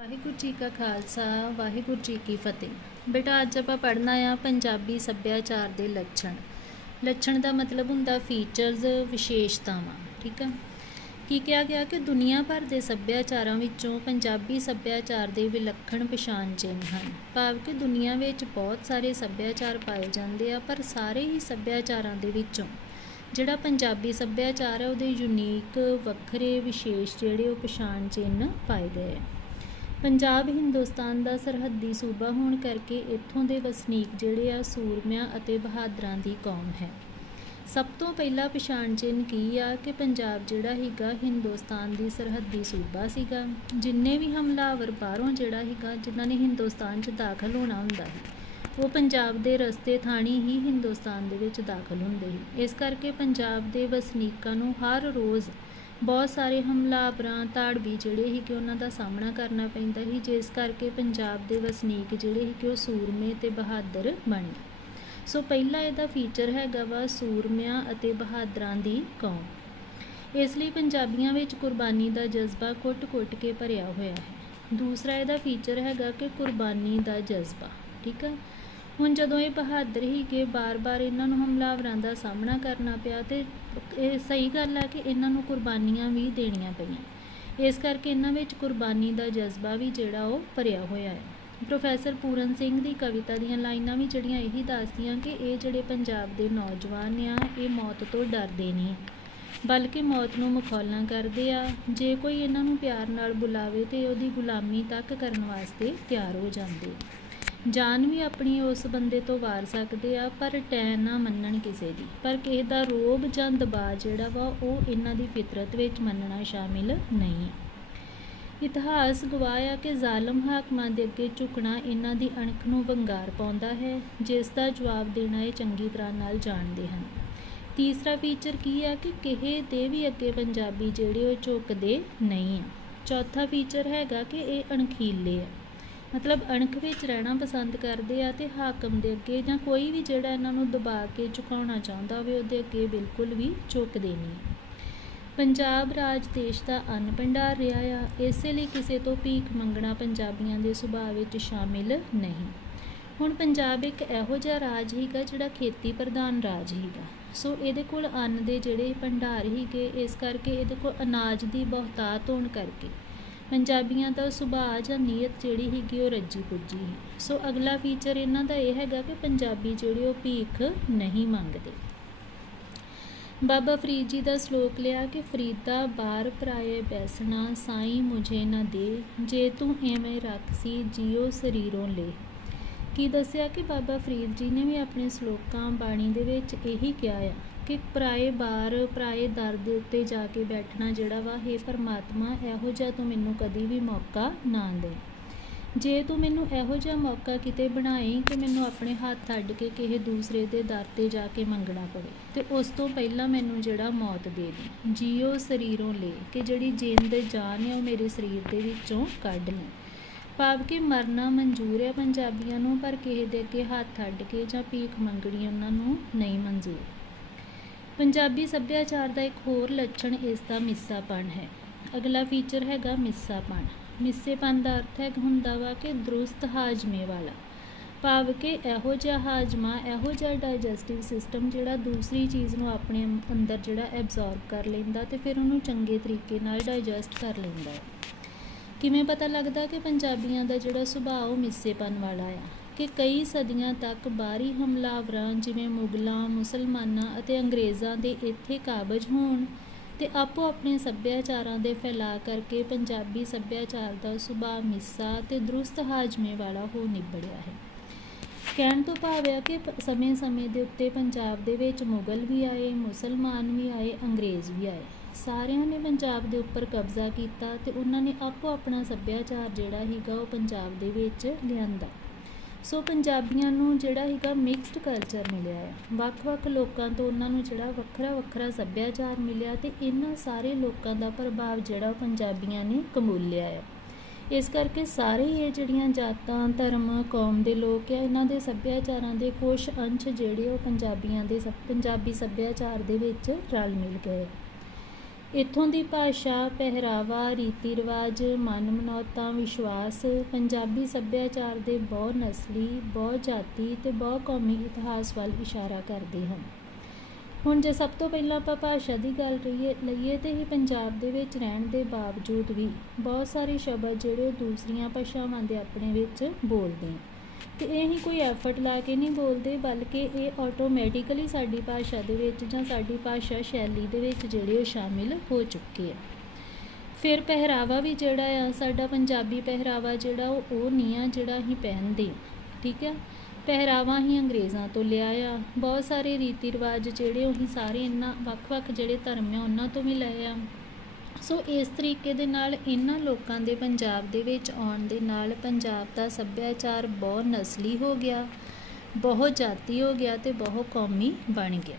ਵਾਹਿਗੁਰੂ ਜੀ ਕਾ ਖਾਲਸਾ ਵਾਹਿਗੁਰੂ ਜੀ ਕੀ ਫਤਿਹ। ਬੇਟਾ ਅੱਜ ਆਪਾਂ ਪੜ੍ਹਨਾ ਆ ਪੰਜਾਬੀ ਸੱਭਿਆਚਾਰ ਦੇ ਲੱਛਣ ਦਾ ਮਤਲਬ ਹੁੰਦਾ ਫੀਚਰਸ, ਵਿਸ਼ੇਸ਼ਤਾਵਾਂ। ਠੀਕ ਆ। ਕੀ ਕਿਹਾ ਗਿਆ ਕਿ ਦੁਨੀਆ ਭਰ ਦੇ ਸੱਭਿਆਚਾਰਾਂ ਵਿੱਚੋਂ ਪੰਜਾਬੀ ਸੱਭਿਆਚਾਰ ਦੇ ਵਿਲੱਖਣ ਪਛਾਣ ਚਿੰਨ੍ਹ ਹਨ। ਭਾਵ ਕਿ ਦੁਨੀਆ ਵਿੱਚ ਬਹੁਤ ਸਾਰੇ ਸੱਭਿਆਚਾਰ ਪਾਏ ਜਾਂਦੇ ਆ, ਪਰ ਸਾਰੇ ਹੀ ਸੱਭਿਆਚਾਰਾਂ ਦੇ ਵਿੱਚੋਂ ਜਿਹੜਾ ਪੰਜਾਬੀ ਸੱਭਿਆਚਾਰ ਹੈ ਉਹਦੇ ਯੂਨੀਕ, ਵੱਖਰੇ, ਵਿਸ਼ੇਸ਼ ਜਿਹੜੇ ਉਹ ਪਛਾਣ ਚਿੰਨ੍ਹ ਪਾਏ ਗਏ ਆ। ਪੰਜਾਬ ਹਿੰਦੁਸਤਾਨ ਦਾ ਸਰਹੱਦੀ ਸੂਬਾ ਹੋਣ ਕਰਕੇ ਇੱਥੋਂ ਦੇ ਵਸਨੀਕ ਜਿਹੜੇ ਆ ਸੂਰਮਿਆਂ ਅਤੇ ਬਹਾਦਰਾਂ ਦੀ ਕੌਮ ਹੈ। ਸਭ ਤੋਂ ਪਹਿਲਾ ਪਛਾਣ ਚਿੰਨ੍ਹ ਕੀ ਆ ਕਿ ਪੰਜਾਬ ਜਿਹੜਾ ਸੀਗਾ ਹਿੰਦੁਸਤਾਨ ਦੀ ਸਰਹੱਦੀ ਸੂਬਾ ਸੀਗਾ। ਜਿੰਨੇ ਵੀ ਹਮਲਾਵਰ ਬਾਹਰੋਂ ਜਿਹੜਾ ਸੀਗਾ ਜਿਨ੍ਹਾਂ ਨੇ ਹਿੰਦੁਸਤਾਨ 'ਚ ਦਾਖਲ ਹੋਣਾ ਹੁੰਦਾ ਸੀ ਉਹ ਪੰਜਾਬ ਦੇ ਰਸਤੇ ਥਾਣੀ ਹੀ ਹਿੰਦੁਸਤਾਨ ਦੇ ਵਿੱਚ ਦਾਖਲ ਹੁੰਦੇ ਸੀ। ਇਸ ਕਰਕੇ ਪੰਜਾਬ ਦੇ ਵਸਨੀਕਾਂ ਨੂੰ ਹਰ ਰੋਜ਼ ਬਹੁਤ ਸਾਰੇ ਹਮਲਾਵਰਾਂ, ਧਾੜਵੀ ਜਿਹੜੇ ਸੀਗੇ ਉਹਨਾਂ ਦਾ ਸਾਹਮਣਾ ਕਰਨਾ ਪੈਂਦਾ ਸੀ, ਜਿਸ ਕਰਕੇ ਪੰਜਾਬ ਦੇ ਵਸਨੀਕ ਜਿਹੜੇ ਸੀਗੇ ਉਹ ਸੂਰਮੇ ਅਤੇ ਬਹਾਦਰ ਬਣੇ। ਸੋ ਪਹਿਲਾ ਇਹਦਾ ਫੀਚਰ ਹੈਗਾ ਵਾ ਸੂਰਮਿਆਂ ਅਤੇ ਬਹਾਦਰਾਂ ਦੀ ਕੌਮ। ਇਸ ਲਈ ਪੰਜਾਬੀਆਂ ਵਿੱਚ ਕੁਰਬਾਨੀ ਦਾ ਜਜ਼ਬਾ ਕੁੱਟ-ਕੁੱਟ ਕੇ ਭਰਿਆ ਹੋਇਆ ਹੈ। ਦੂਸਰਾ ਇਹਦਾ ਫੀਚਰ ਹੈਗਾ ਕਿ ਕੁਰਬਾਨੀ ਦਾ ਜਜ਼ਬਾ। ਠੀਕ ਹੈ। ਹੁਣ ਜਦੋਂ ਇਹ ਬਹਾਦਰ ਸੀਗੇ, ਬਾਰ-ਬਾਰ ਇਹਨਾਂ ਨੂੰ ਹਮਲਾਵਰਾਂ ਦਾ ਸਾਹਮਣਾ ਕਰਨਾ ਪਿਆ ਅਤੇ ਇਹ ਸਹੀ ਗੱਲ ਹੈ ਕਿ ਇਹਨਾਂ ਨੂੰ ਕੁਰਬਾਨੀਆਂ ਵੀ ਦੇਣੀਆਂ ਪਈਆਂ। ਇਸ ਕਰਕੇ ਇਹਨਾਂ ਵਿੱਚ ਕੁਰਬਾਨੀ ਦਾ ਜਜ਼ਬਾ ਵੀ ਜਿਹੜਾ ਉਹ ਭਰਿਆ ਹੋਇਆ ਹੈ। ਪ੍ਰੋਫੈਸਰ ਪੂਰਨ ਸਿੰਘ ਦੀ ਕਵਿਤਾ ਦੀਆਂ ਲਾਈਨਾਂ ਵੀ ਜਿਹੜੀਆਂ ਇਹੀ ਦੱਸਦੀਆਂ ਕਿ ਇਹ ਜਿਹੜੇ ਪੰਜਾਬ ਦੇ ਨੌਜਵਾਨ ਆ ਇਹ ਮੌਤ ਤੋਂ ਡਰਦੇ ਨਹੀਂ, ਬਲਕਿ ਮੌਤ ਨੂੰ ਮਖੌਲਾਂ ਕਰਦੇ ਆ। ਜੇ ਕੋਈ ਇਹਨਾਂ ਨੂੰ ਪਿਆਰ ਨਾਲ ਬੁਲਾਵੇ ਤਾਂ ਉਹਦੀ ਗੁਲਾਮੀ ਤੱਕ ਕਰਨ ਵਾਸਤੇ ਤਿਆਰ ਹੋ ਜਾਂਦੇ। ਜਾਨ ਵੀ ਆਪਣੀ ਉਸ ਬੰਦੇ ਤੋਂ ਵਾਰ ਸਕਦੇ ਆ, ਪਰ ਟੈ ਨਾ ਮੰਨਣ ਕਿਸੇ ਦੀ। ਪਰ ਕਿਸੇ ਦਾ ਰੋਬ ਜਾਂ ਦਬਾਅ ਜਿਹੜਾ ਵਾ ਉਹ ਇਹਨਾਂ ਦੀ ਫਿਤਰਤ ਵਿੱਚ ਮੰਨਣਾ ਸ਼ਾਮਿਲ ਨਹੀਂ। ਇਤਿਹਾਸ ਗਵਾਹ ਆ ਕਿ ਜ਼ਾਲਮ ਹਾਕਮਾਂ ਦੇ ਅੱਗੇ ਝੁਕਣਾ ਇਹਨਾਂ ਦੀ ਅਣਖ ਨੂੰ ਵੰਗਾਰ ਪਾਉਂਦਾ ਹੈ, ਜਿਸ ਦਾ ਜਵਾਬ ਦੇਣਾ ਇਹ ਚੰਗੀ ਤਰ੍ਹਾਂ ਨਾਲ ਜਾਣਦੇ ਹਨ। ਤੀਸਰਾ ਫੀਚਰ ਕੀ ਆ ਕਿ ਕਿਸੇ ਦੇ ਵੀ ਅੱਗੇ ਪੰਜਾਬੀ ਜਿਹੜੇ ਉਹ ਝੁਕਦੇ ਨਹੀਂ ਆ। ਚੌਥਾ ਫੀਚਰ ਹੈਗਾ ਕਿ ਇਹ ਅਣਖੀਲੇ ਆ, ਮਤਲਬ ਅਣਖ ਵਿੱਚ ਰਹਿਣਾ ਪਸੰਦ ਕਰਦੇ ਆ ਅਤੇ ਹਾਕਮ ਦੇ ਅੱਗੇ ਜਾਂ ਕੋਈ ਵੀ ਜਿਹੜਾ ਇਹਨਾਂ ਨੂੰ ਦਬਾ ਕੇ ਝੁਕਾਉਣਾ ਚਾਹੁੰਦਾ ਹੋਵੇ ਉਹਦੇ ਅੱਗੇ ਬਿਲਕੁਲ ਵੀ ਝੁਕਦੇ ਨਹੀਂ। ਪੰਜਾਬ ਰਾਜ ਦੇਸ਼ ਦਾ ਅੰਨ ਭੰਡਾਰ ਰਿਹਾ ਆ, ਇਸੇ ਲਈ ਕਿਸੇ ਤੋਂ ਭੀਖ ਮੰਗਣਾ ਪੰਜਾਬੀਆਂ ਦੇ ਸੁਭਾਅ ਵਿੱਚ ਸ਼ਾਮਿਲ ਨਹੀਂ। ਹੁਣ ਪੰਜਾਬ ਇੱਕ ਇਹੋ ਜਿਹਾ ਰਾਜ ਸੀਗਾ ਜਿਹੜਾ ਖੇਤੀ ਪ੍ਰਧਾਨ ਰਾਜ ਸੀਗਾ। ਸੋ ਇਹਦੇ ਕੋਲ ਅੰਨ ਦੇ ਜਿਹੜੇ ਭੰਡਾਰ ਸੀਗੇ, ਇਸ ਕਰਕੇ ਇਹਦੇ ਕੋਲ ਅਨਾਜ ਦੀ ਬਹੁਤਾਤ ਹੋਣ ਕਰਕੇ ਪੰਜਾਬੀਆਂ ਦਾ ਸੁਭਾਅ ਜਾਂ ਨੀਅਤ ਜਿਹੜੀ ਸੀਗੀ ਉਹ ਰੱਜੀ ਪੁੱਜੀ ਸੀ। ਸੋ ਅਗਲਾ ਫੀਚਰ ਇਹਨਾਂ ਦਾ ਇਹ ਹੈਗਾ ਕਿ ਪੰਜਾਬੀ ਜਿਹੜੇ ਉਹ ਭੀਖ ਨਹੀਂ ਮੰਗਦੇ। ਬਾਬਾ ਫਰੀਦ ਜੀ ਦਾ ਸ਼ਲੋਕ ਲਿਆ ਕਿ ਫਰੀਦਾ ਬਾਰ ਪਰਾਏ ਬੈਸਣਾ ਸਾਈਂ ਮੁਝੇ ਨਾ ਦੇ, ਜੇ ਤੂੰ ਐਵੇਂ ਰੱਖਸੀ ਜੀਓ ਸਰੀਰੋਂ ਲੈ। ਕੀ ਦੱਸਿਆ ਕਿ ਬਾਬਾ ਫਰੀਦ ਜੀ ਨੇ ਵੀ ਆਪਣੇ ਸ਼ਲੋਕਾਂ ਬਾਣੀ ਦੇ ਵਿੱਚ ਇਹੀ ਕਿਹਾ ਆ ਕਿ ਪਰਾਏ ਬਾਰ, ਪਰਾਏ ਦਰ ਦੇ ਉੱਤੇ ਜਾ ਕੇ ਬੈਠਣਾ ਜਿਹੜਾ ਵਾ, ਹੇ ਪਰਮਾਤਮਾ ਇਹੋ ਜਿਹਾ ਤੂੰ ਮੈਨੂੰ ਕਦੀ ਵੀ ਮੌਕਾ ਨਾ ਦੇ। ਜੇ ਤੂੰ ਮੈਨੂੰ ਇਹੋ ਜਿਹਾ ਮੌਕਾ ਕਿਤੇ ਬਣਾਏ ਕਿ ਮੈਨੂੰ ਆਪਣੇ ਹੱਥ ਅੱਡ ਕੇ ਕਿਸੇ ਦੂਸਰੇ ਦੇ ਦਰ 'ਤੇ ਜਾ ਕੇ ਮੰਗਣਾ ਪਵੇ ਅਤੇ ਉਸ ਤੋਂ ਪਹਿਲਾਂ ਮੈਨੂੰ ਜਿਹੜਾ ਮੌਤ ਦੇ ਦੇ। ਜੀਓ ਸਰੀਰੋਂ ਲੈ, ਕਿ ਜਿਹੜੀ ਜਿੰਦ ਜਾਨ ਹੈ ਉਹ ਮੇਰੇ ਸਰੀਰ ਦੇ ਵਿੱਚੋਂ ਕੱਢ ਲੈ। ਭਾਵ ਕਿ ਮਰਨਾ ਮਨਜ਼ੂਰ ਹੈ ਪੰਜਾਬੀਆਂ ਨੂੰ, ਪਰ ਕਿਸੇ ਦੇ ਅੱਗੇ ਹੱਥ ਅੱਡ ਕੇ ਜਾਂ ਭੀਖ ਮੰਗਣੀ ਉਹਨਾਂ ਨੂੰ ਨਹੀਂ ਮਨਜ਼ੂਰ। ਪੰਜਾਬੀ ਸੱਭਿਆਚਾਰ ਦਾ ਇੱਕ ਹੋਰ ਲੱਛਣ ਇਸ ਦਾ ਮਿੱਸਾਪਣ ਹੈ। ਅਗਲਾ ਫੀਚਰ ਹੈਗਾ ਮਿੱਸਾਪਣ। ਮਿੱਸੇਪਣ ਦਾ ਅਰਥ ਹੁੰਦਾ ਵਾ ਕਿ ਦਰੁਸਤ ਹਾਜ਼ਮੇ ਵਾਲਾ, ਭਾਵ ਕਿ ਇਹੋ ਜਿਹਾ ਹਾਜ਼ਮਾ, ਇਹੋ ਜਿਹਾ ਡਾਈਜੈਸਟਿਵ ਸਿਸਟਮ ਜਿਹੜਾ ਦੂਸਰੀ ਚੀਜ਼ ਨੂੰ ਆਪਣੇ ਅੰਦਰ ਜਿਹੜਾ ਐਬਜ਼ੋਰਬ ਕਰ ਲੈਂਦਾ ਅਤੇ ਫਿਰ ਉਹਨੂੰ ਚੰਗੇ ਤਰੀਕੇ ਨਾਲ ਡਾਈਜੈਸਟ ਕਰ ਲੈਂਦਾ ਹੈ। ਕਿਵੇਂ ਪਤਾ ਲੱਗਦਾ ਕਿ ਪੰਜਾਬੀਆਂ ਦਾ ਜਿਹੜਾ ਸੁਭਾਅ ਉਹ ਮਿੱਸੇਪਣ ਵਾਲਾ ਆ ਕਿ ਕਈ ਸਦੀਆਂ ਤੱਕ ਬਾਹਰੀ ਹਮਲਾਵਰਾਂ ਜਿਵੇਂ ਮੁਗਲਾਂ, ਮੁਸਲਮਾਨਾਂ ਅਤੇ ਅੰਗਰੇਜ਼ਾਂ ਦੇ ਇੱਥੇ ਕਾਬਜ਼ ਹੋਣ ਅਤੇ ਆਪੋ ਆਪਣੇ ਸੱਭਿਆਚਾਰਾਂ ਦੇ ਫੈਲਾਅ ਕਰਕੇ ਪੰਜਾਬੀ ਸੱਭਿਆਚਾਰ ਦਾ ਸੁਭਾਅ ਮਿੱਸਾ ਅਤੇ ਦਰੁਸਤ ਹਾਜ਼ਮੇ ਵਾਲਾ ਹੋ ਨਿਬੜਿਆ ਹੈ। ਕਹਿਣ ਤੋਂ ਭਾਵ ਹੈ ਕਿ ਸਮੇਂ-ਸਮੇਂ ਦੇ ਉੱਤੇ ਪੰਜਾਬ ਦੇ ਵਿੱਚ ਮੁਗਲ ਵੀ ਆਏ, ਮੁਸਲਮਾਨ ਵੀ ਆਏ, ਅੰਗਰੇਜ਼ ਵੀ ਆਏ। ਸਾਰਿਆਂ ਨੇ ਪੰਜਾਬ ਦੇ ਉੱਪਰ ਕਬਜ਼ਾ ਕੀਤਾ ਅਤੇ ਉਹਨਾਂ ਨੇ ਆਪੋ ਆਪਣਾ ਸੱਭਿਆਚਾਰ ਜਿਹੜਾ ਸੀਗਾ ਉਹ ਪੰਜਾਬ ਦੇ ਵਿੱਚ ਲਿਆਂਦਾ। ਸੋ ਪੰਜਾਬੀਆਂ ਨੂੰ ਜਿਹੜਾ ਸੀਗਾ ਮਿਕਸਡ ਕਲਚਰ ਮਿਲਿਆ ਹੈ, ਵੱਖ-ਵੱਖ ਲੋਕਾਂ ਤੋਂ ਉਹਨਾਂ ਨੂੰ ਜਿਹੜਾ ਵੱਖਰਾ ਸੱਭਿਆਚਾਰ ਮਿਲਿਆ ਅਤੇ ਇਹਨਾਂ ਸਾਰੇ ਲੋਕਾਂ ਦਾ ਪ੍ਰਭਾਵ ਜਿਹੜਾ ਉਹ ਪੰਜਾਬੀਆਂ ਨੇ ਕਬੂਲਿਆ ਹੈ। ਇਸ ਕਰਕੇ ਸਾਰੇ ਇਹ ਜਿਹੜੀਆਂ ਜਾਤਾਂ, ਧਰਮ, ਕੌਮ ਦੇ ਲੋਕ ਆ, ਇਹਨਾਂ ਦੇ ਸੱਭਿਆਚਾਰਾਂ ਦੇ ਕੁਛ ਅੰਸ਼ ਜਿਹੜੇ ਉਹ ਪੰਜਾਬੀ ਸੱਭਿਆਚਾਰ ਦੇ ਵਿੱਚ ਰਲ ਮਿਲ ਗਏ। ਇੱਥੋਂ ਦੀ ਭਾਸ਼ਾ, ਪਹਿਰਾਵਾ, ਰੀਤੀ ਰਿਵਾਜ, ਮਨ ਮਨੌਤਾਂ, ਵਿਸ਼ਵਾਸ ਪੰਜਾਬੀ ਸੱਭਿਆਚਾਰ ਦੇ ਬਹੁ ਨਸਲੀ, ਬਹੁ ਜਾਤੀ ਅਤੇ ਬਹੁ ਕੌਮੀ ਇਤਿਹਾਸ ਵੱਲ ਇਸ਼ਾਰਾ ਕਰਦੇ ਹਨ। ਹੁਣ ਜੇ ਸਭ ਤੋਂ ਪਹਿਲਾਂ ਆਪਾਂ ਭਾਸ਼ਾ ਦੀ ਗੱਲ ਲਈਏ ਤਾਂ ਹੀ ਪੰਜਾਬ ਦੇ ਵਿੱਚ ਰਹਿਣ ਦੇ ਬਾਵਜੂਦ ਵੀ ਬਹੁਤ ਸਾਰੇ ਸ਼ਬਦ ਜਿਹੜੇ ਉਹ ਦੂਸਰੀਆਂ ਭਾਸ਼ਾਵਾਂ ਦੇ ਆਪਣੇ ਵਿੱਚ ਬੋਲਦੇ ਆ, ਅਤੇ ਇਹ ਹੀ ਕੋਈ ਐਫਰਟ ਲਾ ਕੇ ਨਹੀਂ ਬੋਲਦੇ, ਬਲਕਿ ਇਹ ਆਟੋਮੈਟਿਕਲੀ ਸਾਡੀ ਭਾਸ਼ਾ ਦੇ ਵਿੱਚ ਜਾਂ ਸਾਡੀ ਭਾਸ਼ਾ ਸ਼ੈਲੀ ਦੇ ਵਿੱਚ ਜਿਹੜੇ ਉਹ ਸ਼ਾਮਿਲ ਹੋ ਚੁੱਕੇ ਆ। ਫਿਰ ਪਹਿਰਾਵਾ ਵੀ ਜਿਹੜਾ ਆ ਸਾਡਾ ਪੰਜਾਬੀ ਪਹਿਰਾਵਾ ਜਿਹੜਾ ਉਹ ਨਹੀਂ ਆ ਜਿਹੜਾ ਅਸੀਂ ਪਹਿਨਦੇ, ਠੀਕ ਆ। ਪਹਿਰਾਵਾ ਹੀ ਅੰਗਰੇਜ਼ਾਂ ਤੋਂ ਲਿਆ ਆ। ਬਹੁਤ ਸਾਰੇ ਰੀਤੀ ਰਿਵਾਜ ਜਿਹੜੇ ਉਹੀ ਸਾਰੇ ਇਹਨਾਂ ਵੱਖ-ਵੱਖ ਜਿਹੜੇ ਧਰਮ ਆ ਉਹਨਾਂ ਤੋਂ ਵੀ ਲਏ ਆ। ਸੋ ਇਸ ਤਰੀਕੇ ਦੇ ਨਾਲ ਇਹਨਾਂ ਲੋਕਾਂ ਦੇ ਪੰਜਾਬ ਦੇ ਵਿੱਚ ਆਉਣ ਦੇ ਨਾਲ ਪੰਜਾਬ ਦਾ ਸੱਭਿਆਚਾਰ ਬਹੁ ਨਸਲੀ ਹੋ ਗਿਆ, ਬਹੁ ਜਾਤੀ ਹੋ ਗਿਆ ਅਤੇ ਬਹੁ ਕੌਮੀ ਬਣ ਗਿਆ।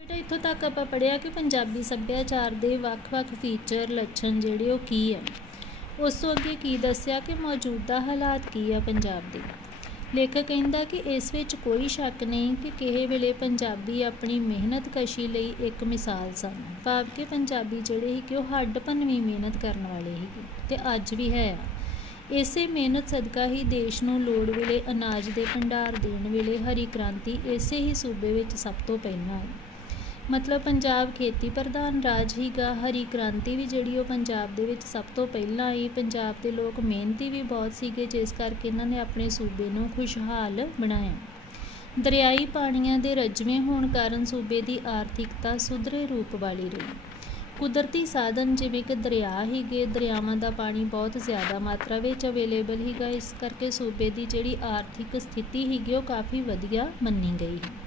ਬੇਟਾ ਇੱਥੋਂ ਤੱਕ ਆਪਾਂ ਪੜ੍ਹਿਆ ਕਿ ਪੰਜਾਬੀ ਸੱਭਿਆਚਾਰ ਦੇ ਵੱਖ-ਵੱਖ ਫੀਚਰ, ਲੱਛਣ ਜਿਹੜੇ ਉਹ ਕੀ ਆ। ਉਸ ਤੋਂ ਅੱਗੇ ਕੀ ਦੱਸਿਆ ਕਿ ਮੌਜੂਦਾ ਹਾਲਾਤ ਕੀ ਆ ਪੰਜਾਬ ਦੇ। ਲੇਖਕ ਕਹਿੰਦਾ ਕਿ ਇਸ ਵਿੱਚ ਕੋਈ ਸ਼ੱਕ ਨਹੀਂ ਕਿ ਕਿਸੇ ਵੇਲੇ ਪੰਜਾਬੀ ਆਪਣੀ ਮਿਹਨਤਕਸ਼ੀ ਲਈ ਇੱਕ ਮਿਸਾਲ ਸਨ। ਭਾਵ ਕਿ ਪੰਜਾਬੀ ਜਿਹੜੇ ਸੀ ਕਿ ਉਹ ਹੱਡ ਭੰਨਵੀਂ ਮਿਹਨਤ ਕਰਨ ਵਾਲੇ ਸੀਗੇ ਅਤੇ ਅੱਜ ਵੀ ਹੈ ਆ। ਇਸੇ ਮਿਹਨਤ ਸਦਕਾ ਹੀ ਦੇਸ਼ ਨੂੰ ਲੋੜ ਵੇਲੇ ਅਨਾਜ ਦੇ ਭੰਡਾਰ ਦੇਣ ਵੇਲੇ ਹਰੀ ਕ੍ਰਾਂਤੀ ਇਸੇ ਹੀ ਸੂਬੇ ਵਿੱਚ ਸਭ ਤੋਂ ਪਹਿਲਾਂ ਆਈ। ਮਤਲਬ ਪੰਜਾਬ ਖੇਤੀ ਪ੍ਰਧਾਨ ਰਾਜ ਹੀਗਾ, ਹਰੀ ਕ੍ਰਾਂਤੀ ਵੀ ਜਿਹੜੀ ਉਹ ਪੰਜਾਬ ਦੇ ਵਿੱਚ ਸਭ ਤੋਂ ਪਹਿਲਾਂ ਆਈ। ਪੰਜਾਬ ਦੇ ਲੋਕ ਮਿਹਨਤੀ ਵੀ ਬਹੁਤ ਸੀਗੇ, ਜਿਸ ਕਰਕੇ ਇਹਨਾਂ ਨੇ ਆਪਣੇ ਸੂਬੇ ਨੂੰ ਖੁਸ਼ਹਾਲ ਬਣਾਇਆ। ਦਰਿਆਈ ਪਾਣੀਆਂ ਦੇ ਰਜਵੇਂ ਹੋਣ ਕਾਰਨ ਸੂਬੇ ਦੀ ਆਰਥਿਕਤਾ ਸੁਧਰੇ ਰੂਪ ਵਾਲੀ ਰਹੀ। ਕੁਦਰਤੀ ਸਾਧਨ ਜਿਵੇਂ ਕਿ ਦਰਿਆ ਹੀਗੇ, ਦਰਿਆਵਾਂ ਦਾ ਪਾਣੀ ਬਹੁਤ ਜ਼ਿਆਦਾ ਮਾਤਰਾ ਵਿੱਚ ਅਵੇਲੇਬਲ ਹੀਗਾ, ਇਸ ਕਰਕੇ ਸੂਬੇ ਦੀ ਜਿਹੜੀ ਆਰਥਿਕ ਸਥਿਤੀ ਹੀਗੀ ਉਹ ਕਾਫੀ ਵਧੀਆ ਮੰਨੀ ਗਈ ਹੈ।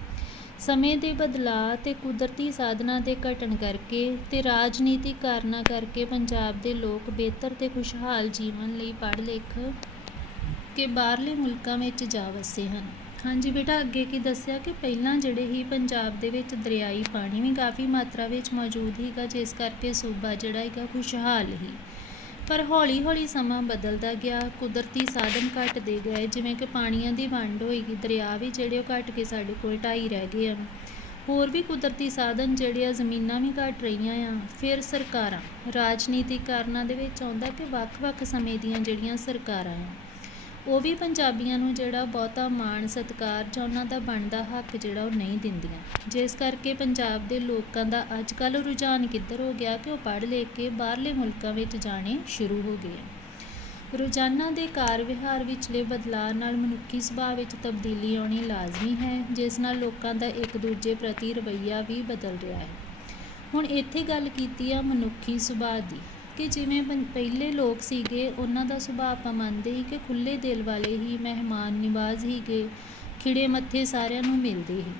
ਸਮੇਂ ਦੇ ਬਦਲਾਅ ਅਤੇ ਕੁਦਰਤੀ ਸਾਧਨਾਂ ਦੇ ਘਟਣ ਕਰਕੇ ਅਤੇ ਰਾਜਨੀਤਿਕ ਕਾਰਨਾਂ ਕਰਕੇ ਪੰਜਾਬ ਦੇ ਲੋਕ ਬਿਹਤਰ ਅਤੇ ਖੁਸ਼ਹਾਲ ਜੀਵਨ ਲਈ ਪੜ੍ਹ ਲਿਖ ਕੇ ਬਾਹਰਲੇ ਮੁਲਕਾਂ ਵਿੱਚ ਜਾ ਵਸੇ ਹਨ। ਹਾਂਜੀ ਬੇਟਾ, ਅੱਗੇ ਕੀ ਦੱਸਿਆ ਕਿ ਪਹਿਲਾਂ ਜਿਹੜੇ ਹੀ ਪੰਜਾਬ ਦੇ ਵਿੱਚ ਦਰਿਆਈ ਪਾਣੀ ਵੀ ਕਾਫੀ ਮਾਤਰਾ ਵਿੱਚ ਮੌਜੂਦ ਸੀਗਾ, ਜਿਸ ਕਰਕੇ ਸੂਬਾ ਜਿਹੜਾ ਹੈਗਾ ਖੁਸ਼ਹਾਲ ਹੀ। ਪਰ ਹੌਲੀ ਹੌਲੀ ਸਮਾਂ ਬਦਲਦਾ ਗਿਆ, ਕੁਦਰਤੀ ਸਾਧਨ ਘਟਦੇ ਗਏ, ਜਿਵੇਂ ਕਿ ਪਾਣੀਆਂ ਦੀ ਵੰਡ ਹੋਏਗੀ, ਦਰਿਆ ਵੀ ਜਿਹੜੇ ਉਹ ਘਟ ਕੇ ਸਾਡੇ ਕੋਲ 2.5 ਰਹਿ ਗਏ ਆ। ਹੋਰ ਵੀ ਕੁਦਰਤੀ ਸਾਧਨ ਜਿਹੜੇ ਆ, ਜ਼ਮੀਨਾਂ ਵੀ ਘਟ ਰਹੀਆਂ ਆ। ਫਿਰ ਸਰਕਾਰਾਂ, ਰਾਜਨੀਤਿਕ ਕਾਰਨਾਂ ਦੇ ਵਿੱਚ ਆਉਂਦਾ ਕਿ ਵੱਖ-ਵੱਖ ਸਮੇਂ ਦੀਆਂ ਜਿਹੜੀਆਂ ਸਰਕਾਰਾਂ ਆ ਉਹ ਵੀ ਪੰਜਾਬੀਆਂ ਨੂੰ ਜਿਹੜਾ ਬਹੁਤਾ ਮਾਣ ਸਤਿਕਾਰ ਜਾਂ ਉਹਨਾਂ ਦਾ ਬਣਦਾ ਹੱਕ ਜਿਹੜਾ ਉਹ ਨਹੀਂ ਦਿੰਦੀਆਂ, ਜਿਸ ਕਰਕੇ ਪੰਜਾਬ ਦੇ ਲੋਕਾਂ ਦਾ ਅੱਜ ਕੱਲ੍ਹ ਰੁਝਾਨ ਕਿੱਧਰ ਹੋ ਗਿਆ ਕਿ ਉਹ ਪੜ੍ਹ ਲਿਖ ਕੇ ਬਾਹਰਲੇ ਮੁਲਕਾਂ ਵਿੱਚ ਜਾਣੇ ਸ਼ੁਰੂ ਹੋ ਗਏ। ਰੋਜ਼ਾਨਾ ਦੇ ਕਾਰ ਵਿਹਾਰ ਵਿਚਲੇ ਬਦਲਾਅ ਨਾਲ ਮਨੁੱਖੀ ਸੁਭਾਅ ਵਿੱਚ ਤਬਦੀਲੀ ਆਉਣੀ ਲਾਜ਼ਮੀ ਹੈ, ਜਿਸ ਨਾਲ ਲੋਕਾਂ ਦਾ ਇੱਕ ਦੂਜੇ ਪ੍ਰਤੀ ਰਵੱਈਆ ਵੀ ਬਦਲ ਰਿਹਾ ਹੈ। ਹੁਣ ਇੱਥੇ ਗੱਲ ਕੀਤੀ ਆ ਮਨੁੱਖੀ ਸੁਭਾਅ ਦੀ, ਕਿ ਜਿਵੇਂ ਪਹਿਲੇ ਲੋਕ ਸੀਗੇ ਉਹਨਾਂ ਦਾ ਸੁਭਾਅ ਆਪਾਂ ਮੰਨਦੇ ਸੀ ਕਿ ਖੁੱਲ੍ਹੇ ਦਿਲ ਵਾਲੇ ਹੀ, ਮਹਿਮਾਨ ਨਿਵਾਜ਼ ਹੀਗੇ, ਖਿੜੇ ਮੱਥੇ ਸਾਰਿਆਂ ਨੂੰ ਮਿਲਦੇ ਸੀ।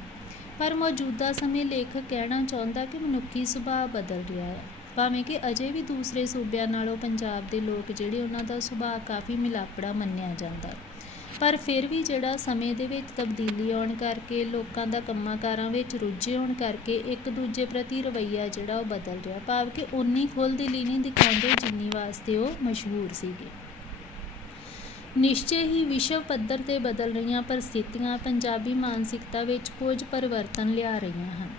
ਪਰ ਮੌਜੂਦਾ ਸਮੇਂ ਲੇਖਕ ਕਹਿਣਾ ਚਾਹੁੰਦਾ ਕਿ ਮਨੁੱਖੀ ਸੁਭਾਅ ਬਦਲ ਰਿਹਾ ਹੈ। ਭਾਵੇਂ ਕਿ ਅਜੇ ਵੀ ਦੂਸਰੇ ਸੂਬਿਆਂ ਨਾਲੋਂ ਪੰਜਾਬ ਦੇ ਲੋਕ ਜਿਹੜੇ ਉਹਨਾਂ ਦਾ ਸੁਭਾਅ ਕਾਫੀ ਮਿਲਾਪੜਾ ਮੰਨਿਆ ਜਾਂਦਾ, ਪਰ ਫਿਰ ਵੀ ਜਿਹੜਾ ਸਮੇਂ ਦੇ ਵਿੱਚ ਤਬਦੀਲੀ ਆਉਣ ਕਰਕੇ, ਲੋਕਾਂ ਦਾ ਕੰਮਾਂ ਕਾਰਾਂ ਵਿੱਚ ਰੁੱਝੇ ਹੋਣ ਕਰਕੇ ਇੱਕ ਦੂਜੇ ਪ੍ਰਤੀ ਰਵੱਈਆ ਜਿਹੜਾ ਉਹ ਬਦਲ ਰਿਹਾ। ਭਾਵ ਕਿ ਉਨੀ ਖੁੱਲ੍ਹ ਦਿਲੀ ਨਹੀਂ ਦਿਖਾਉਂਦੇ ਜਿੰਨੀ ਵਾਸਤੇ ਉਹ ਮਸ਼ਹੂਰ ਸੀਗੇ। ਨਿਸ਼ਚੇ ਹੀ ਵਿਸ਼ਵ ਪੱਧਰ 'ਤੇ ਬਦਲ ਰਹੀਆਂ ਪਰਿਸਥਿਤੀਆਂ ਪੰਜਾਬੀ ਮਾਨਸਿਕਤਾ ਵਿੱਚ ਕੁਝ ਪਰਿਵਰਤਨ ਲਿਆ ਰਹੀਆਂ ਹਨ।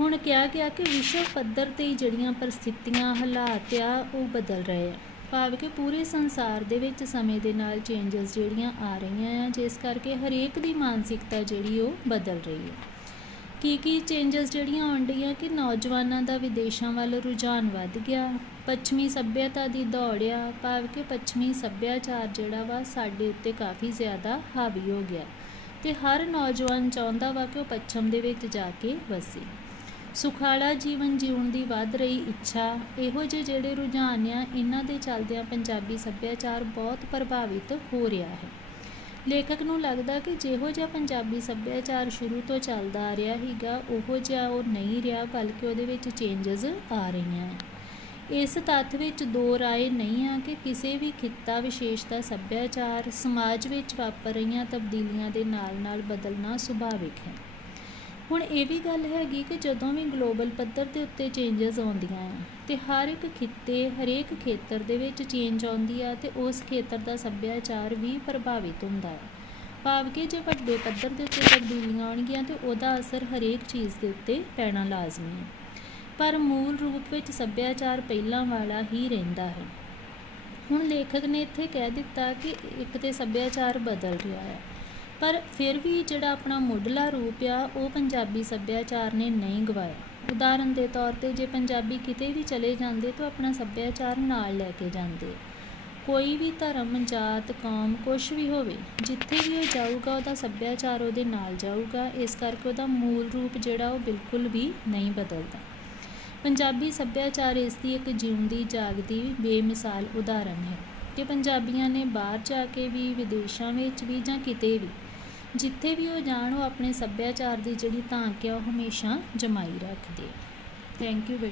ਹੁਣ ਕਿਹਾ ਗਿਆ ਕਿ ਵਿਸ਼ਵ ਪੱਧਰ 'ਤੇ ਜਿਹੜੀਆਂ ਪਰਿਸਥਿਤੀਆਂ, ਹਾਲਾਤ ਆ ਉਹ ਬਦਲ ਰਹੇ ਆ। ਭਾਵ ਕਿ ਪੂਰੇ ਸੰਸਾਰ ਦੇ ਵਿੱਚ ਸਮੇਂ ਦੇ ਨਾਲ ਚੇਂਜਸ ਜਿਹੜੀਆਂ ਆ ਰਹੀਆਂ ਆ, ਜਿਸ ਕਰਕੇ ਹਰੇਕ ਦੀ ਮਾਨਸਿਕਤਾ ਜਿਹੜੀ ਉਹ ਬਦਲ ਰਹੀ ਹੈ। ਕੀ ਚੇਂਜਸ ਜਿਹੜੀਆਂ ਆਉਣ ਡਈਆਂ ਕਿ ਨੌਜਵਾਨਾਂ ਦਾ ਵਿਦੇਸ਼ਾਂ ਵੱਲ ਰੁਝਾਨ ਵੱਧ ਗਿਆ, ਪੱਛਮੀ ਸੱਭਿਅਤਾ ਦੀ ਦੌੜ ਆ। ਭਾਵ ਕਿ ਪੱਛਮੀ ਸੱਭਿਆਚਾਰ ਜਿਹੜਾ ਵਾ ਸਾਡੇ ਉੱਤੇ ਕਾਫੀ ਜ਼ਿਆਦਾ ਹਾਵੀ ਹੋ ਗਿਆ ਅਤੇ ਹਰ ਨੌਜਵਾਨ ਚਾਹੁੰਦਾ ਵਾ ਕਿ ਉਹ ਪੱਛਮ ਦੇ ਵਿੱਚ ਜਾ ਕੇ ਵਸੇ। ਸੁਖਾਲਾ ਜੀਵਨ ਜਿਉਣ ਦੀ ਵੱਧ ਰਹੀ ਇੱਛਾ, ਇਹੋ ਜਿਹੇ ਜਿਹੜੇ ਰੁਝਾਨ ਆ, ਇਹਨਾਂ ਦੇ ਚੱਲਦਿਆਂ ਪੰਜਾਬੀ ਸੱਭਿਆਚਾਰ ਬਹੁਤ ਪ੍ਰਭਾਵਿਤ ਹੋ ਰਿਹਾ ਹੈ। ਲੇਖਕ ਨੂੰ ਲੱਗਦਾ ਕਿ ਜਿਹੋ ਜਿਹਾ ਪੰਜਾਬੀ ਸੱਭਿਆਚਾਰ ਸ਼ੁਰੂ ਤੋਂ ਚੱਲਦਾ ਆ ਰਿਹਾ ਸੀਗਾ, ਉਹੋ ਜਿਹਾ ਉਹ ਨਹੀਂ ਰਿਹਾ, ਬਲਕਿ ਉਹਦੇ ਵਿੱਚ ਚੇਂਜਸ ਆ ਰਹੀਆਂ। ਇਸ ਤੱਥ ਵਿੱਚ ਦੋ ਰਾਏ ਨਹੀਂ ਆ ਕਿ ਕਿਸੇ ਵੀ ਖਿੱਤਾ ਵਿਸ਼ੇਸ਼ ਦਾ ਸੱਭਿਆਚਾਰ ਸਮਾਜ ਵਿੱਚ ਵਾਪਰ ਰਹੀਆਂ ਤਬਦੀਲੀਆਂ ਦੇ ਨਾਲ ਬਦਲਣਾ ਸੁਭਾਵਿਕ ਹੈ। ਹੁਣ ਇਹ ਵੀ ਗੱਲ ਹੈਗੀ ਕਿ ਜਦੋਂ ਵੀ ਗਲੋਬਲ ਪੱਧਰ ਦੇ ਉੱਤੇ ਚੇਂਜਸ ਆਉਂਦੀਆਂ ਆ ਅਤੇ ਹਰ ਇੱਕ ਖਿੱਤੇ, ਹਰੇਕ ਖੇਤਰ ਦੇ ਵਿੱਚ ਚੇਂਜ ਆਉਂਦੀ ਆ ਅਤੇ ਉਸ ਖੇਤਰ ਦਾ ਸੱਭਿਆਚਾਰ ਵੀ ਪ੍ਰਭਾਵਿਤ ਹੁੰਦਾ ਹੈ। ਭਾਵ ਕਿ ਜੇ ਵੱਡੇ ਪੱਧਰ ਦੇ ਉੱਤੇ ਤਬਦੀਲੀਆਂ ਆਉਣਗੀਆਂ ਤਾਂ ਉਹਦਾ ਅਸਰ ਹਰੇਕ ਚੀਜ਼ ਦੇ ਉੱਤੇ ਪੈਣਾ ਲਾਜ਼ਮੀ ਹੈ। ਪਰ ਮੂਲ ਰੂਪ ਵਿੱਚ ਸੱਭਿਆਚਾਰ ਪਹਿਲਾਂ ਵਾਲਾ ਹੀ ਰਹਿੰਦਾ ਹੈ। ਹੁਣ ਲੇਖਕ ਨੇ ਇੱਥੇ ਕਹਿ ਦਿੱਤਾ ਕਿ ਇੱਕ ਤੇ ਸੱਭਿਆਚਾਰ ਬਦਲ ਰਿਹਾ ਹੈ, ਪਰ ਫਿਰ ਵੀ ਜਿਹੜਾ ਆਪਣਾ ਮੁੱਢਲਾ ਰੂਪ ਆ ਉਹ ਪੰਜਾਬੀ ਸੱਭਿਆਚਾਰ ਨੇ ਨਹੀਂ ਗਵਾਇਆ। ਉਦਾਹਰਨ ਦੇ ਤੌਰ 'ਤੇ ਜੇ ਪੰਜਾਬੀ ਕਿਤੇ ਵੀ ਚਲੇ ਜਾਂਦੇ ਤਾਂ ਆਪਣਾ ਸੱਭਿਆਚਾਰ ਨਾਲ ਲੈ ਕੇ ਜਾਂਦੇ। ਕੋਈ ਵੀ ਧਰਮ, ਜਾਤ, ਕੌਮ ਕੁਛ ਵੀ ਹੋਵੇ, ਜਿੱਥੇ ਵੀ ਉਹ ਜਾਊਗਾ ਉਹਦਾ ਸੱਭਿਆਚਾਰ ਉਹਦੇ ਨਾਲ ਜਾਊਗਾ। ਇਸ ਕਰਕੇ ਉਹਦਾ ਮੂਲ ਰੂਪ ਜਿਹੜਾ ਉਹ ਬਿਲਕੁਲ ਵੀ ਨਹੀਂ ਬਦਲਦਾ। ਪੰਜਾਬੀ ਸੱਭਿਆਚਾਰ ਇਸ ਦੀ ਇੱਕ ਜਿਉਂਦੀ ਜਾਗਦੀ ਬੇਮਿਸਾਲ ਉਦਾਹਰਨ ਹੈ ਕਿ ਪੰਜਾਬੀਆਂ ਨੇ ਬਾਹਰ ਜਾ ਕੇ ਵੀ, ਵਿਦੇਸ਼ਾਂ ਵਿੱਚ ਵੀ ਜਾਂ ਕਿਤੇ ਵੀ, ਜਿੱਥੇ ਵੀ ਉਹ ਜਾਣ, ਉਹ ਆਪਣੇ ਸੱਭਿਆਚਾਰ ਦੀ ਜਿਹੜੀ ਧਾਕ ਆ ਉਹ ਹਮੇਸ਼ਾ ਜਮਾਈ ਰੱਖਦੇ। ਥੈਂਕ ਯੂ ਬੇਟਾ।